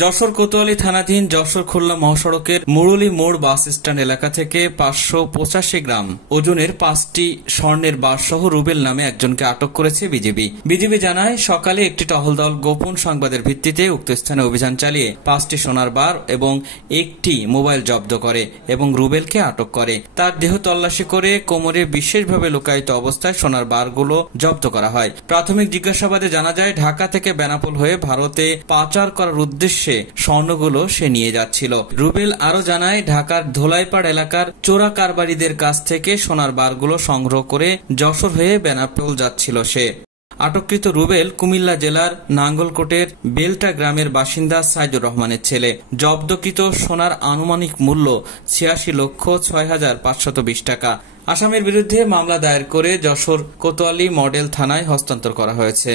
যশোর কোতোয়ালি থানাধীন যশোর খুলনা মহাসড়কের মুরলী মোড় বাস স্ট্যান্ড এলাকা থেকে 585 গ্রাম ওজনের 5টি স্বর্ণের বার সহ রুবেল নামে একজনকে আটক করেছে বিজিবি জানায়, সকালে একটি টহল দল গোপন সংবাদের ভিত্তিতে উক্ত স্থানে অভিযান চালিয়ে 5টি সোনার বার এবং একটি মোবাইল জব্দ করে এবং রুবেলকে আটক করে। তার দেহ তল্লাশি করে কোমরে বিশেষভাবে লুকায়িত অবস্থায় সোনার বারগুলো জব্দ করা হয়। প্রাথমিক জিজ্ঞাসাবাদে জানা যায়, ঢাকা থেকে বেনাপোল হয়ে ভারতে পাচার করার উদ্দেশ্যে স্বর্ণগুলো সে নিয়ে যাচ্ছিল। রুবেল আরো জানায়, ঢাকার ধোলাইপাড় এলাকার চোরা কারবারিদের কাছ থেকে সোনার বারগুলো সংগ্রহ করে যশোর হয়ে বেনাপোল যাচ্ছিল সে। আটককৃত রুবেল কুমিল্লা জেলার নাঙ্গলকোটের বেলটা গ্রামের বাসিন্দা সাইদুর রহমানের ছেলে। জব্দকৃত সোনার আনুমানিক মূল্য 86,06,520 টাকা। আসামির বিরুদ্ধে মামলা দায়ের করে যশোর কোতোয়ালি মডেল থানায় হস্তান্তর করা হয়েছে।